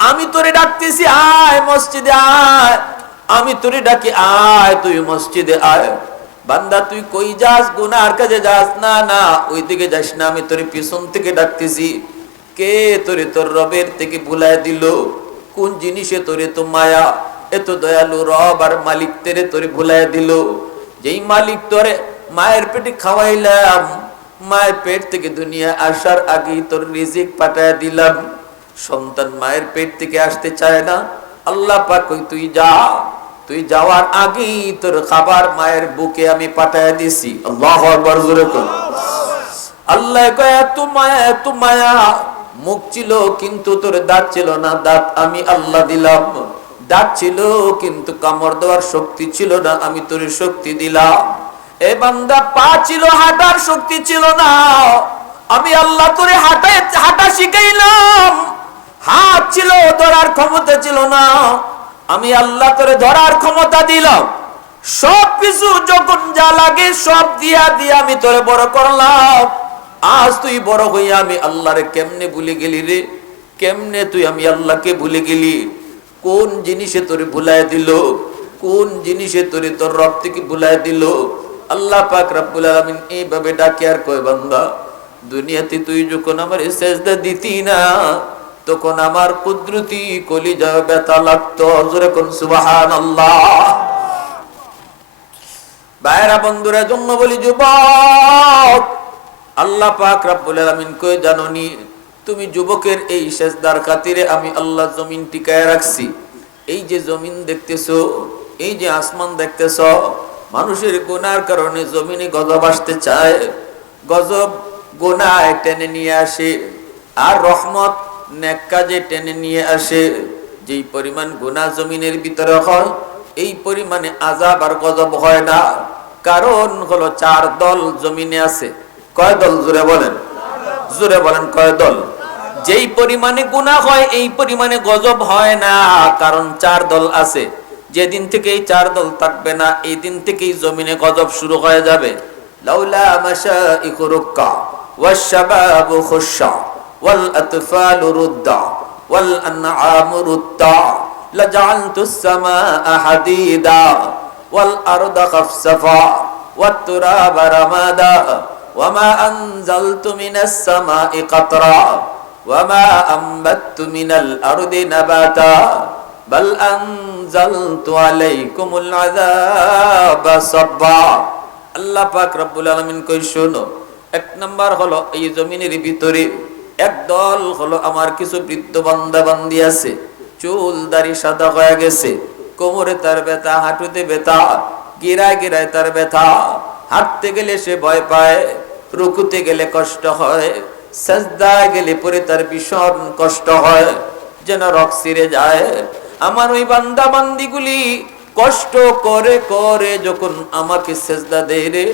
আমি তোরে ডাকতেছি, আয় মসজিদে আয়। আমি তোরে ডাকি, আয়, তুই মসজিদে আয়। বান্দা, তুই কই যাস, গুনার কাজে যাস? না না ওই দিকে যাস না, আমি তোরে পিছন থেকে ডাকতেছি। কে তোরে তোর রবের থেকে ভুলাই দিল? কোন জিনিসে তোরে তো মায়া? এত দয়ালু রব আর মালিক তেরে তোরে ভুলাই দিল? যেই মালিক তোরে মায়ের পেটে খাওয়াইলাম মায়ের পেট থেকে দুনিয়া আসার আগেই তোর রিজিক পাঠায় দিলাম। সন্তান মায়ের পেট থেকে আসতে চায় না। আল্লাহ পাক কই, তুই যা, তুই যাওয়ার আগেই তোর খাবার মায়ের বুকে আমি পাঠায় দিছি। আল্লাহ জোরে আল্লাহ কয়, এত মায়া এত মায়া। মুখ ছিল কিন্তু তোর দাঁত ছিল না, দাঁত আমি আল্লাহ দিলাম। দাঁত ছিল কিন্তু কামড় দেওয়ার শক্তি ছিল না, আমি তোর শক্তি দিলাম। এ বান্দা পা ছিল, হাঁটার শক্তি ছিল না। আমি আল্লাহ তোরে হাঁটায় হাঁটা শিখাইলাম। হাত ছিল, ধরার ক্ষমতা ছিল না। আমি আল্লাহ তোরে ধরার ক্ষমতা দিলাম। সব কিছু যখন যা লাগে সব দিয়া দিয়া আমি তোরে বড় করলাম। আজ তুই বড় হইয়া আমি আল্লাহরে কেমনে ভুলে গেলি রে? কেমনে তুই আমি আল্লাহকে ভুলে গেলি? কোন জিনিসে তোরে ভুলাই দিল? কোন জিনিসে তোরে তোর রব থেকে ভুলাই দিল? আল্লাহ পাক রব্বুল আলামিন এইভাবে ডাকে আর কয়, বান্দা, দুনিয়াতে তুই যখন আমার সেজদা দিতি না, তখন আমার কুদরতি কলিজা ব্যথা লাগতো। জোরে কোন সুবহানাল্লাহ। বাইরা বন্ধুরা জন্য বলি যুবক। আল্লাহ পাক রব্বুল আলামিন কই জাননি, তুমি যুবকের এই সেজদার খাতিরে আমি আল্লাহ জমিন টিকায় রাখছি। এই যে জমিন দেখতেছো, এই যে আসমান দেখতেছো মানুষের গুনার কারণে জমিনে গজব আসতে চায়। গজব গুনায় টেনে নিয়ে আসে আর রহমত নেক কাজে টেনে নিয়ে আসে। যেই পরিমাণ গুনাহ জমিনের ভিতরে হয়, এই পরিমাণে আজাব আর গজব হয় না। কারণ হলো চার দল জমিনে আছে। কয় দল জুড়ে বলেন? জুড়ে বলেন কয় দল? যেই পরিমাণে গুণা হয়, এই পরিমাণে গজব হয় না। কারণ চার দল আছে। যেদিন থেকে এই চার দল থাকবে না, এই দিন থেকেই জমিনে গজব শুরু হয়ে যাবে। বাল আনজালতু আলাইকুমুল আযাবা সাব্বা। আল্লাহ পাক রব্বুল আলামিন কই, শোনো, এক নাম্বার হলো এই জমিনের ভিতরে এক দল হলো আমার কিছু বৃদ্ধ বান্দা বান্দি আছে, চুল দাড়ি সাদা হয়ে গেছে, কোমরে তার ব্যথা, হাঁটুতে ব্যথা, গিরায় গিরায় তার ব্যথা, হাঁটতে গেলে সে ভয় পায়, রুকুতে গেলে কষ্ট হয়, সাজদায় গেলে পরে তার ভীষণ কষ্ট হয়, যেন রক সিরে যায়। আমার ওই বান্দা বান্দিগুলি কষ্ট করে করে যখন আমাকে সেজদা দেয় রে,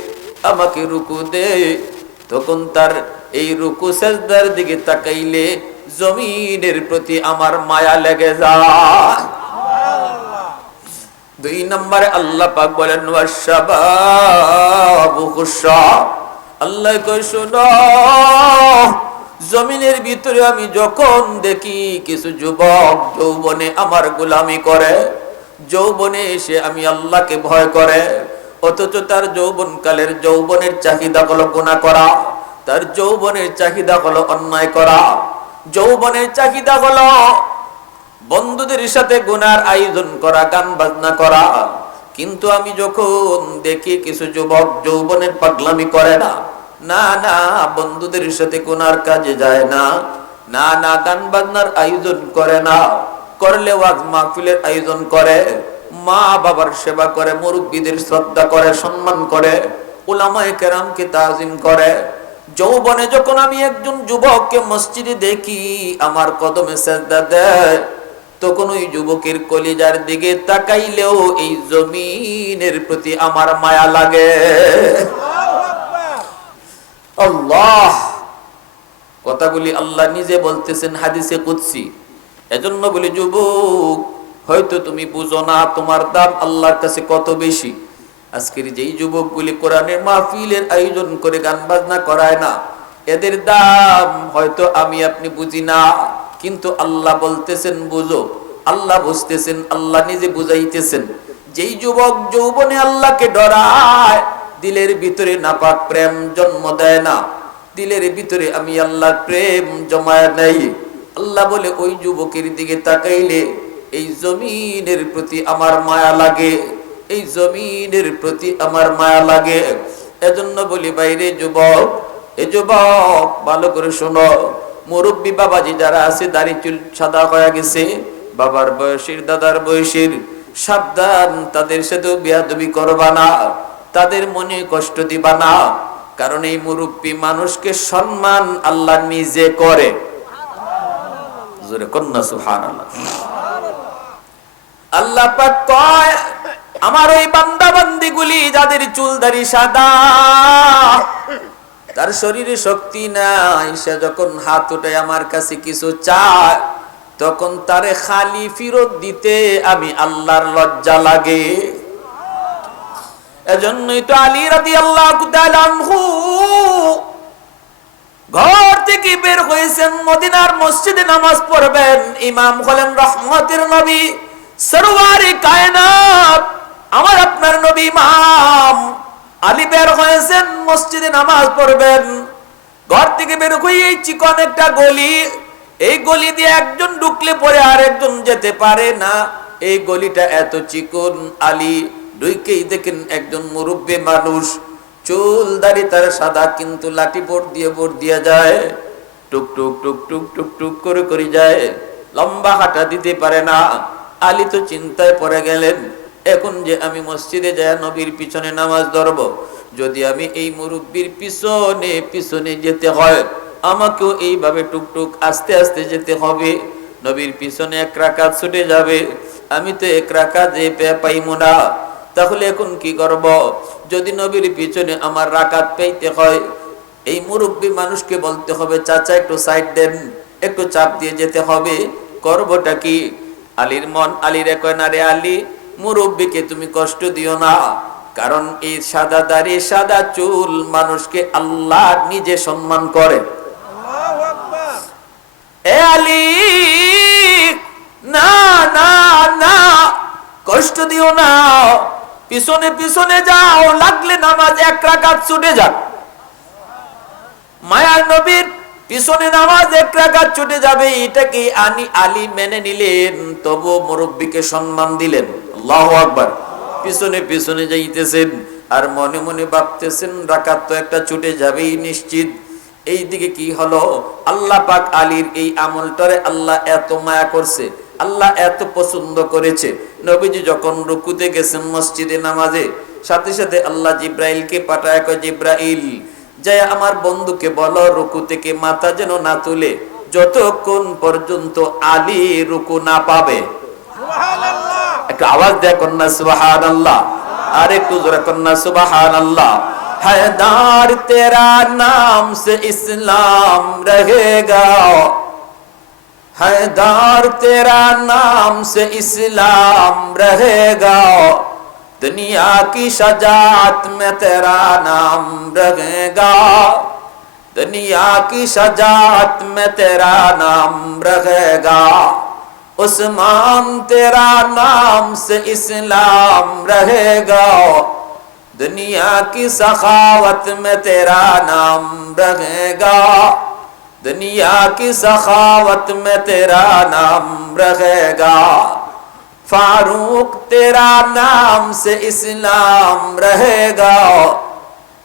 আমাকে রুকু দে তখন তার এই রুকু সেজদার দিকে তাকাইলে জমিনের প্রতি আমার মায়া লেগে যায়। দুই নম্বরে আল্লাহ পাক বলেন আল্লাহ কই শোনো জমিনের ভিতরে আমি যখন দেখি কিছু যুবক যৌবনে আমার গোলামি করে, যৌবনে এসে আমি আল্লাহকে ভয় করে, অথচ তার যৌবন কালের যৌবনের চাহিদা হলো গুণা করা, তার যৌবনের চাহিদা হলো অন্যায় করা। যৌবনের চাহিদা হলো বন্ধুদের সাথে গুনার আয়োজন করা, গান বাজনা করা। কিন্তু আমি যখন দেখি কিছু যুবক যৌবনের পাগলামি করে না না না, বন্ধুদের সাথে গুনার কাজে যায় না। না না গান বাজনার আয়োজন করে না। করলে ওয়াজ মাহফিলের আয়োজন করে। মা বাবার সেবা করে, মুরব্বীদের শ্রদ্ধা করে, সম্মান করে, উলামায়ে কেরামকে তাজিম করে। যৌবনে যখন আমি একজন যুবককে মসজিদে দেখি, আমার কদমে সেজদা দেয়, তখন ওই যুবকের কলিজার দিকে তাকাইলেও এই জমিনের প্রতি আমার মায়া লাগে। আল্লাহ। কথাগুলি আল্লাহ নিজে বলতেছেন হাদিসে কুৎসি এজন্য বলি, যুবক, হয়তো তুমি বুঝো না তোমার দাম আল্লাহর কাছে কত বেশি। আজকের যেই যুবকগুলি কোরআনের মাহফিলের আয়োজন করে গান বাজনা করায় না। এদের দাম হয়তো আমি আপনি বুঝি না, কিন্তু আল্লাহ বলতেছেন, বুঝো। আল্লাহ বুঝতেছেন, আল্লাহ নিজে বুঝাইতেছেন। যেই যুবক যৌবনে আল্লাহকে ডরায় দিলের ভিতরে নাপাক প্রেম জন্ম দেয় না। দিলের ভিতরে আমি আল্লাহর প্রেম জমায় নেই। আল্লাহ বলে, ওই যুবকের দিকে তাকাইলে এই জমিনের প্রতি আমার মায়া লাগে। এই জমিনের প্রতি আমার মায়া লাগে। এজন্য বলি বাইরে যুবক, এ যুবক, ভালো করে শোনো। মুরব্বী বাবাজি যারা আছে, দাড়ি চুল সাদা হয়ে গেছে, বাবার বয়সের, দাদার বয়সের, সাবধান, তাদের সাথে বিয়াদবি করবা না। তাদের মনে কষ্ট দিবা না। কারণ এই মুরব্বী মানুষকে সম্মান আল্লাহ নিজে করে। আল্লাহ আমার ওই বান্দা বান্দিগুলি যাদের চুল দাড়ি সাদা, তার শরীরে শক্তি নাই, সে যখন হাত উঠে আমার কাছে কিছু চায়, তখন তারে খালি ফিরত দিতে আমি আল্লাহর লজ্জা লাগে। এজন্যই তো আলী রাদি আল্লাহ ঘর থেকে বের হয়েছেন, মদিনার মসজিদে নামাজ পড়বেন। ইমাম হলেন রহমতের নবী, সরওয়ারি কায়নাত, আমার আপনার নবী ইমাম। আলী বের হয়েছেন, মসজিদে নামাজ পড়বেন। ঘর থেকে বের হয়ে এই চিকন একটা গলি, এই গলি দিয়ে একজন ঢুকলে পরে আর একজন যেতে পারে না। এই গলিটা এত চিকন, আলী দুইকেই দেখেন একজন মুরব্বী মানুষ, চুল দাড়ি তার সাদা, কিন্তু লাঠি বোর দিয়ে বোর দিয়ে যায়। টুক টুক টুক টুক টুক টুক করে করে যায়। লম্বা হাঁটা দিতে পারে না। আলী তো চিন্তায় পড়ে গেলেন, এখন যে আমি মসজিদে যায় নবীর পিছনে নামাজ ধরব, যদি আমি এই মুরব্বীর পিছনে পিছনে যেতে হয়, আমাকেও এইভাবে টুকটুক আস্তে আস্তে যেতে হবে। নবীর পিছনে এক রাকাত ছুটে যাবে। আমি তো এক রাকাত যে পাইমু না। তাহলে এখন কি করব? যদি নবীর পিছনে আমার রাকাত পেইতে হয় এই মুরব্বী মানুষকে বলতে হবে চাচা একটু সাইড দেন একটু চাপ দিয়ে যেতে হবে। করবটা কি? আলীর মন আলীর কয় না রে আলী মুরব্বীকে তুমি কষ্ট দিও না। কারণ এই সাদা দাড়ি সাদা চুল মানুষকে আল্লাহ নিজে সম্মান করে। এ আলী না না না কষ্ট দিও না। পিছনে পিছনে যাও, লাগলে নামাজ এক রাকাত ছুটে যাক। মায়ার নবীর পিছনে নামাজ এক রাকাত ছুটে যাবে এটাকে আনি আলী মেনে নিলেন? তবু মুরব্বীকে সম্মান দিলেন। আল্লাহ আকবার। পিছনে পিছনে যাইতেছেন আর মনে মনে ভাবতেছেন, রাকাত তো একটা ছুটে যাবেই নিশ্চিত। এই দিকে কি হলো? আল্লাহ পাক আলীর এই আমলটারে আল্লাহ এত মায়া করছে। আল্লাহ এত পছন্দ করেছে নবীজি যখন রুকুতে গেছেন মসজিদে নামাজে সাথে সাথে আল্লাহ জিব্রাইলকে পাঠায় কয় জিব্রাইল যাই আমার বন্ধুকে বলো রুকু থেকে মাথা যেন না তুলে যতক্ষণ পর্যন্ত আলী রুকু না পাবে একটু আওয়াজ দেয় কন্যা সুবাহান আল্লাহ আর একটু জোরে কন্যা সুবাহান আল্লাহ हैदार तेरा नाम से इस्लाम रहेगा حیدار دار تیرا نام سے اسلام رہے گا۔ دنیا کی شجاعت میں تیرا نام رہے گا۔ دنیا کی شجاعت میں تیرا نام رہے گا۔ عثمان، تیرا نام سے اسلام رہے گا۔ دنیا کی سخاوت میں تیرا نام رہے گا۔ دنیا کی سخاوت میں تیرا نام رہے گا۔ فاروق تیرا نام سے اسلام رہے گا۔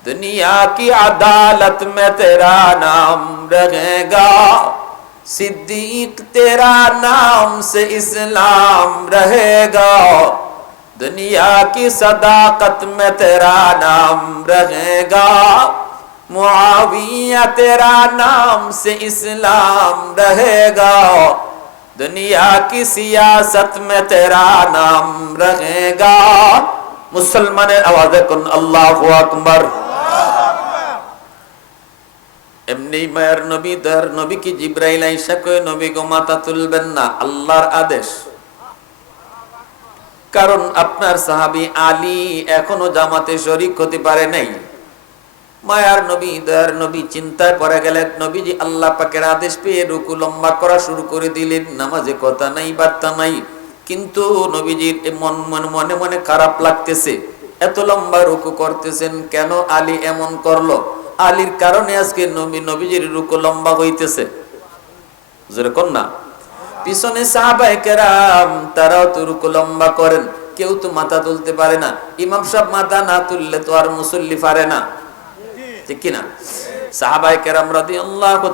دنیا کی عدالت میں تیرا نام رہے گا۔ صدیق تیرا نام سے اسلام رہے گا۔ دنیا کی صداقت میں تیرا نام رہے گا۔ मुआविया तेरा नाम से इस्लाम रहेगा दुनिया की सियासत में तेरा नाम रहेगा মুসলমানের আওয়াজে কোন আল্লাহ আকবর এমনি মায়ের নবী দয়ার নবী কি জিব্রাইল আইসা কয়ে নবী গো মাথা তুলবেন না আল্লাহর আদেশ কারণ আপনার সাহাবি আলী এখনো জামাতে শরিক হতে পারে নাই মায়ার নবী, দয়ার নবী, চিন্তায় পড়ে গেলেন। নবীজি আল্লাহ পাকের আদেশ পেয়ে রুকু লম্বা করা শুরু করে দিলেন। নামাজে কথা নাই, বার্তা নাই। কিন্তু নবীজির মন, মনে মনে মনে খারাপ লাগতেছে। এত লম্বা রুকু করতেছেন কেন আলী এমন করল? আলীর কারণে আজকে নবী, নবীজির রুকু লম্বা হইতেছে। যেরকম না? পিছনে সাহাবায়ে কেরাম, তারাও তো রুকু লম্বা করেন। কেউ তো মাথা তুলতে পারে না। ইমাম সাহেব মাথা না তুললে তো আর মুসল্লি পারে না। ঠিক কিনা? সাহাবাই কেরাম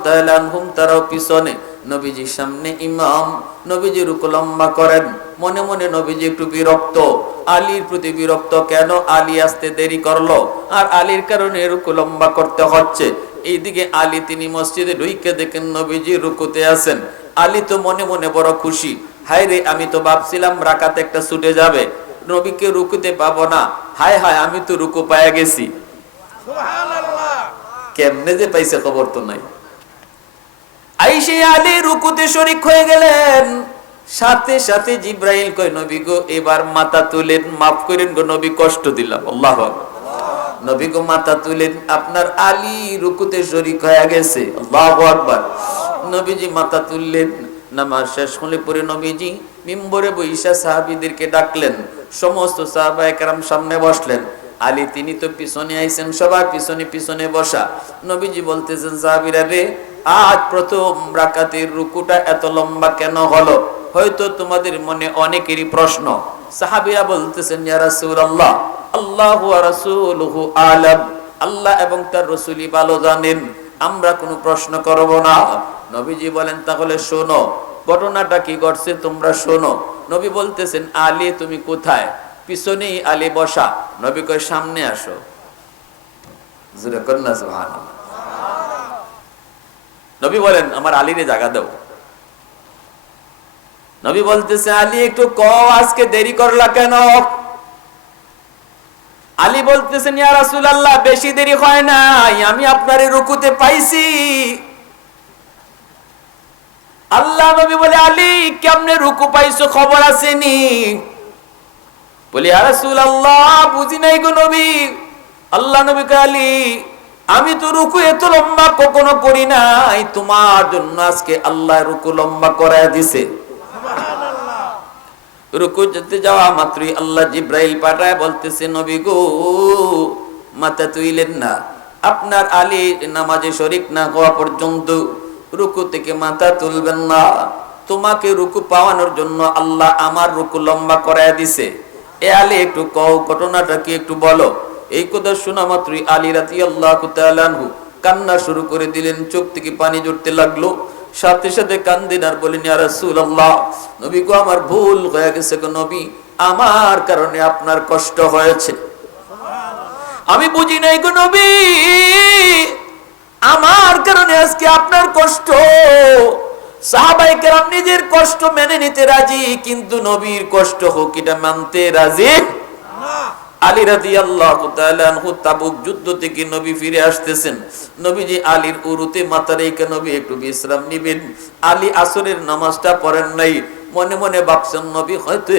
তাআলা আনহুম, তারাও পিছনে নবীজির সামনে ইমাম নবীজি করেন। মনে মনে নবীজি একটু বিরক্ত। আলীর প্রতি বিরক্ত কেন? আলী আসতে দেরি করল। আর আলীর কারণে করতে হচ্ছে। এইদিকে আলী তিনি মসজিদে ঢুইকে দেখেন নবীজি রুকুতে আছেন। আলী তো মনে মনে বড় খুশি। হায় রে, আমি তো ভাবছিলাম রাকাতে একটা ছুটে যাবে। নবীকে রুকুতে পাবো না। হায় হায়, আমি তো রুকু পায়া গেছি। কেমনে যে পাইছে খবর তো নাই। আইসে আলী রুকুতে শরিক হয়ে গেলেন। সাথে সাথে জিব্রাইল কয়, নবী গো, এবার মাথা তুলেন, মাফ করেন গো, নবী কষ্ট দিলাম। আল্লাহ নবী গো, মাথা তুলেন, আপনার আলী রুকুতে শরিক হয়ে গেছে। আল্লাহু আকবার। নবীজি মাথা তুললেন, নামাজ শেষ হলে পরে নবীজি মিম্বরে বৈশা সাহাবীদেরকে ডাকলেন। সমস্ত সাহাবা একরাম সামনে বসলেন। আলী, তিনি তো পিছনে আইছেন, সবার পিছনে পিছনে বসা। নবীজি বলতেছেন, সাহাবিরা রে, আজ প্রথম রাকাতের রুকুটা এত লম্বা কেন হলো? হয়তো তোমাদের মনে অনেকেরই প্রশ্ন। সাহাবিরা বলতেছেন, ইয়া রাসূলুল্লাহ, আল্লাহু ওয়া রাসূলুহু আলাম, আল্লাহ এবং তার রাসূলই ভালো জানেন, আমরা কোনো প্রশ্ন করব না। নবীজি বলেন, তাহলে শোনো, ঘটনাটা কি ঘটছে তোমরা শোনো। নবী বলতেছেন, আলী, তুমি কোথায়? পিছনেই আলী বসা। নবী কয়, সামনে আসো। জোরে কন্যা সুবহানাল্লাহ। নবী বলেন, আমার আলীরে জায়গা দাও। নবী বলতেছে, আলী, একটু ক আজকে দেরি করলা কেন? আলী বলতেছেন, ইয়া রাসূলুল্লাহ, বেশি দেরি হয় নাই, আমি আপনারে রুকুতে পাইছি। আল্লাহ নবী বলে, আলী, কেমনে রুকু পাইছো খবর আসেনি? বলি, ইয়া রাসূলুল্লাহ, বুঝি নাই গো নবী? আল্লাহ নবী আলী, আমি তো রুকু এত লম্বা কখনো করি নাই। তোমার জন্য আজকে আল্লাহ রুকু লম্বা করায় দিছে। রুকু যেতে যাওয়া মাত্রই আল্লাহ জিব্রাইল পাঠায় বলতেছে, নবী গো, মাথা তুইলেন না। আপনার আলী নামাজে শরিক না হওয়া পর্যন্ত রুকু থেকে মাথা তুলবেন না। তোমাকে রুকু পাওয়ানোর জন্য আল্লাহ আমার রুকু লম্বা করায় দিছে। এ একটু কও, ঘটনাটা কি একটু বলো? এই কথা শোনা মাত্রই আলী রাতি আল্লাহ কান্না শুরু করে দিলেন, চোখ থেকে পানি জড়তে লাগল। সাথে সাথে কান্দিন আর বলেন রাসূলুল্লাহ, নবী গো, আমার ভুল হয়ে গেছে গো নবী। আমার কারণে আপনার কষ্ট হয়েছে। আমি বুঝি নাই গো নবী। আমার কারণে আজকে আপনার কষ্ট। নিজের কষ্ট মেনে নিতে রাজি, কিন্তু নবীর কষ্ট হোক, এটা মানতে রাজি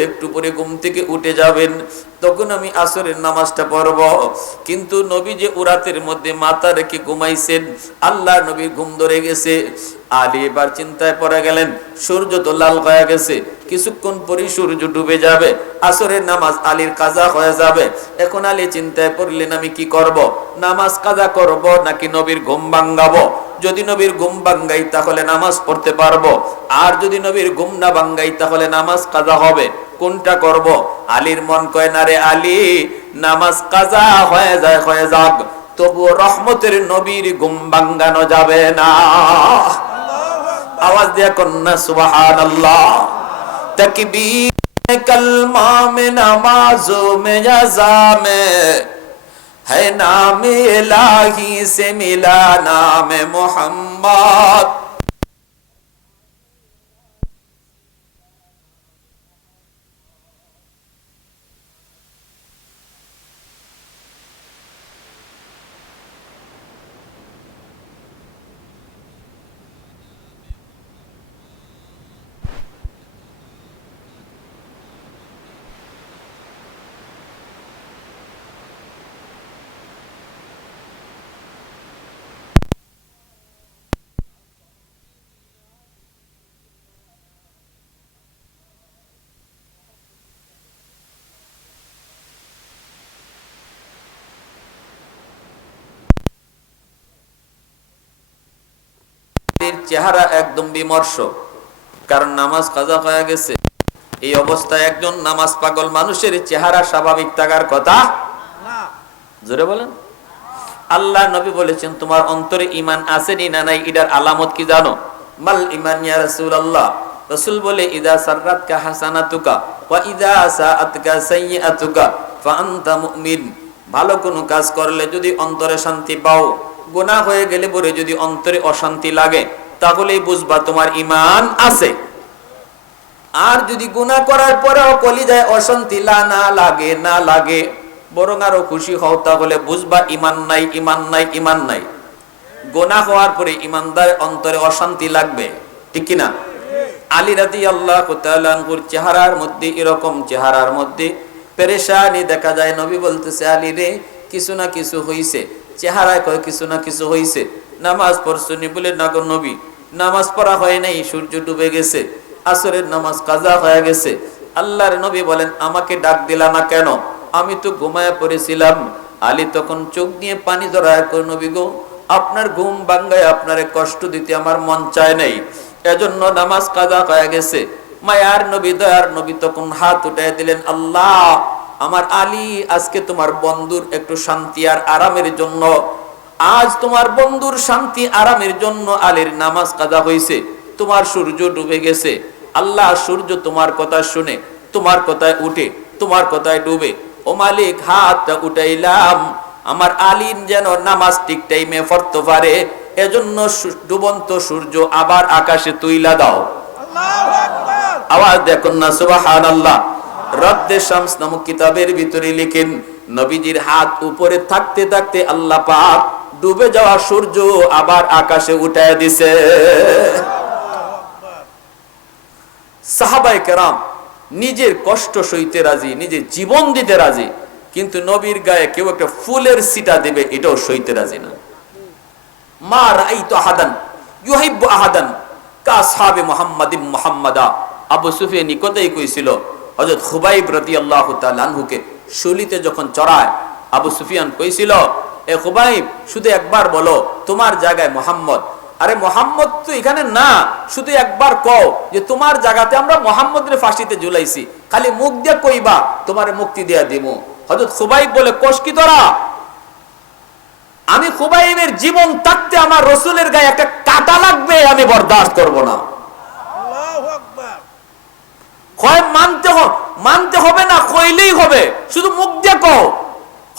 একটু ঘুম থেকে উঠে যাবেন। তখন আমি আসরের নামাজটা পড়ব। কিন্তু নবী যে উরাতের মধ্যে মাথা রেখে ঘুমাইছেন, আল্লাহ নবী ঘুম ধরে গেছে। আলী এবার চিন্তায় পড়ে গেলেন, সূর্য তো লাল হয়ে গেছে, কিছুক্ষণ পরই সূর্য ডুবে যাবে, আসরের নামাজ আলীর কাজা হয়ে যাবে। এখন আলী চিন্তায় পড়লেন, আমি কি করব? নামাজ কাজা করব নাকি নবীর ঘুম ভাঙ্গাবো? যদি নবীর ঘুম ভাঙ্গাই তাহলে নামাজ পড়তে পারব। আর যদি নবীর ঘুম না ভাঙ্গাই তাহলে নামাজ কাজা হবে, কোনটা করব? আলীর মন কয়, না রে আলী, নামাজ কাজা হয়ে যায়, হয়ে যাক। তবুও রহমতের নবীর ঘুম ভাঙ্গানো যাবে না। আওয়াজ দিয়া سبحان اللہ আল্লাহ তকবীর کلمہ میں، نمازوں میں، جزا میں۔ ہے نام الہی سے ملا نام محمد۔ চেহারা একদম বিমর্ষ। কারণ নামাজ কাজা হয়ে গেছে। এই অবস্থায় একজন নামাজ পাগল মানুষের চেহারা স্বাভাবিক থাকার কথা? জোরে বলেন। আল্লাহ নবী বলেছেন, তোমার অন্তরে ইমান আছে নি নাই, এটার আলামত কি জানো? মাল ইমান ইয়া রাসূলুল্লাহ। রাসূল বলে, ইদা সাররাতকা হাসানাতুকা ওয়া ইদা সাআতকা সাইয়্যাতুকা ফা আনতা মুমিন। ভালো কোনো কাজ করলে যদি অন্তরে শান্তি পাও, গুনাহ হয়ে গেলে পরে যদি অন্তরে অশান্তি লাগে তাহলেই বুঝবা তোমার ইমান আছে। আর যদি গুনাহ করার পরেও কলিজায় অশান্তি না লাগে না লাগে, বরং আরও খুশি হও, তাহলে বুঝবা ইমান নাই ইমান নাই ইমান নাই। গোনা হওয়ার পরে ইমানদার অন্তরে অশান্তি লাগবে, ঠিক কিনা? আলী রাদি আল্লাহ কুতালানহুর চেহারার মধ্যে, এরকম চেহারার মধ্যে পেরেশানি দেখা যায়। নবী বলতেছে, আলী রে, কিছু না কিছু হইছে। চেহারায় কয় কিছু না কিছু হইছে। নামাজ পড়ছনি বলে নাগর নবী নামাজ পড়া হয় নাই, সূর্য ডুবে গেছে, আসরের নামাজ কাজা হয়ে গেছে। আল্লাহর নবী বলেন, আমাকে ডাক দিলা না কেন? আমি তো ঘুমায় পড়েছিলাম। আলী তখন চোখ দিয়ে পানি ধরায় করে নবী গো, আপনার ঘুম বাঙ্গায় আপনারে কষ্ট দিতে আমার মন চায় নাই। এজন্য নামাজ কাজা হয়ে গেছে। মায়ার নবী, দয়ার নবী তখন হাত উঠাই দিলেন, আল্লাহ, আমার আলী, আজকে তোমার বন্ধুর একটু শান্তি আর আরামের জন্য আজ তোমার বন্ধুর শান্তি আরামের জন্য আলীর নামাজ কাজা হয়েছে তোমার সূর্য ডুবে গেছে। আল্লাহ সূর্য তোমার কথা শুনে তোমার কথায় উঠে তোমার কথায় ডুবে। ও মালিক হাতটা উঠাইলাম। আমার আলিন যেন নামাজ ঠিক টাইমে পড়তে পারে এজন্য ডুবন্ত সূর্য আবার আকাশে তুইলা দাও। আওয়াজ দেখুন না সুবাহান আল্লাহ রদ্দে শামস নামক কিতাবের ভিতরে লিখেন নবীজির হাত উপরে থাকতে থাকতে আল্লাহ পাক ডুবে যাওয়া সূর্য আবার আকাশে উঠায় দিছে। সাহাবাই কেরাম নিজের কষ্ট সইতে রাজি, নিজের জীবন দিতে রাজি, কিন্তু নবীর গায়ে কেউ একটা ফুলের সিটা দেবে, এটাও সইতে রাজি না। মা রাইতু আহাদান, ইউহিব্বু আহাদান কাসহাবে মুহাম্মাদিন মুহাম্মাদা। আবু সুফিয়ান নিকটেই কইছিল, হযরত খুবাইব রাদিয়াল্লাহু তাআলা আনহুকে, শুলিতে যখন চড়ায়, আবু সুফিয়ান কইছিল এ খুবাইব শুধু একবার বলো তোমার জায়গায় মোহাম্মদ। আরে মোহাম্মদ তো এখানে না শুধু একবার কও যে তোমার জায়গাতে আমরা মোহাম্মদের ফাঁসিতে ঝুলাইছি। খালি মুখ দিয়ে কইবা তোমার মুক্তি দিয়া দিমু। হযরত খুবাইব বলে কোষ কি তোরা? আমি খুবাইবের জীবন থাকতে আমার রসুলের গায়ে একটা কাটা লাগবে আমি বরদাস্ত করব না। মানতে হবে না কইলেই হবে। শুধু মুখ দিয়ে কও।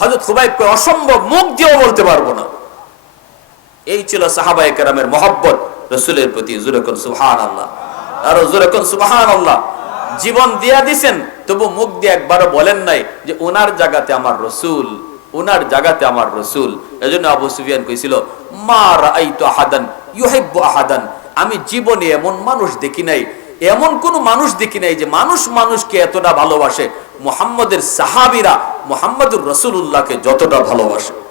হজরত খুবাইব কয় অসম্ভব মুখ দিয়েও বলতে পারব না। এই ছিল সাহাবায়ে কেরামের মহব্বত রসুলের প্রতি। জুরেকন সুহান আল্লাহ আর জুরেকন সুহান আল্লাহ জীবন দিয়া দিছেন, তবু মুখ দিয়ে একবারও বলেন নাই যে ওনার জায়গাতে আমার রসুল ওনার জায়গাতে আমার রসুল। এজন্য আবু সুফিয়ান কইছিল, মা রাআইতু আহাদান, ইউহিব্বু আহাদান। আমি জীবনে এমন মানুষ দেখি নাই এমন কোন মানুষ দেখি নাই যে মানুষ মানুষকে এতটা ভালোবাসে। মুহাম্মদের সাহাবিরা মুহাম্মদুর রসুল্লাহকে যতটা ভালোবাসে।